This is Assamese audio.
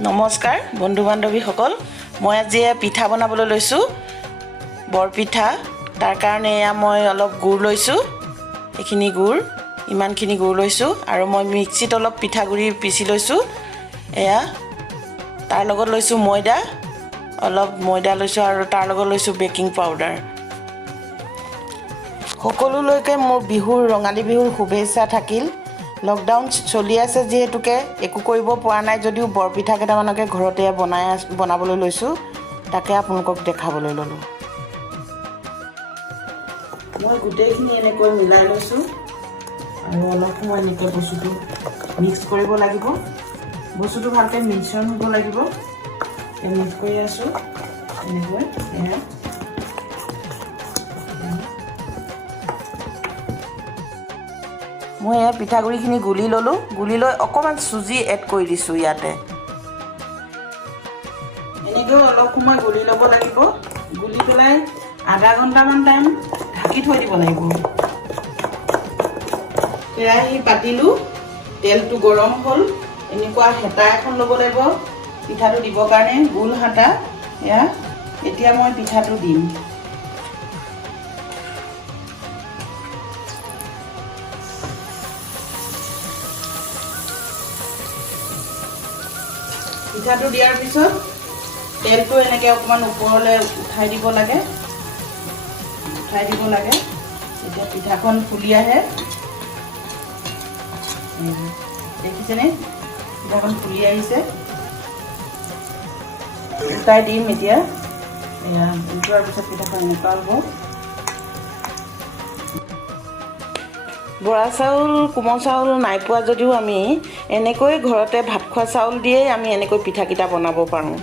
নমস্কাৰ বন্ধু বান্ধৱীসকল মই আজি পিঠা বনাবলৈ লৈছো বৰপিঠা তাৰ কাৰণে মই অলপ গুড় লৈছো এখিনি গুড় ইমানখিনি গুড় লৈছো আৰু মই মিক্সিত অলপ পিঠাগুৰি পিছি লৈছো এয়া তাৰ লগত লৈছো ময়দা অলপ ময়দা লৈছো আৰু তাৰ লগত লৈছো বেকিং পাউডাৰ সকলোলৈকে মোৰ বিহুৰ ৰঙালী বিহুৰ শুভেচ্ছা থাকিল লকডাউন চলি আছে যেহেতুকে একো কৰিব পৰা নাই যদিও বৰপিঠা কেইটামানকে ঘৰতে বনাবলৈ লৈছো তাকে আপোনালোকক দেখাবলৈ ললো মই গোটেইখিনি এনেকৈ মিলাই লৈছো আৰু অলপ সময় এনেকৈ বস্তুটো মিক্স কৰিব লাগিব বস্তুটো ভালকৈ মিশ্ৰণ হ'ব লাগিব মিক্স কৰি আছো এনেকৈ মই পিঠাগুড়িখিনি গুলি ললো গুলি লৈ অকমান সুজি এড কৰি দিছো ইয়াতে এনেকৈ অলপ সময় গুলি ল'ব লাগিব গুলি পেলাই আধা ঘণ্টামান টাইম ঢাকি থৈ দিব লাগিব কেৰাহী পাতিলো তেলটো গৰম হ'ল এনেকুৱা হেতা এখন ল'ব লাগিব পিঠাটো দিবৰ কাৰণে গোল হাতা এয়া এতিয়া মই পিঠাটো দিম পিঠাটো দিয়াৰ পিছত তেলটো এনেকৈ অকমান ওপৰলৈ উঠাই দিব লাগে এতিয়া পিঠাখন ফুলি আহে দেখিছেনে পিঠাখন ফুলি আহিছে উঠাই দিম এতিয়া এয়া উঠোৱাৰ পিছত পিঠাখন এনেকুৱা হ'ব বৰা চাউল কোমল চাউল নাই পোৱা যদিও আমি এনেকৈ ঘৰতে ভাত খোৱা চাউল দিয়েই আমি এনেকৈ পিঠাকিটা বনাব পাৰোঁ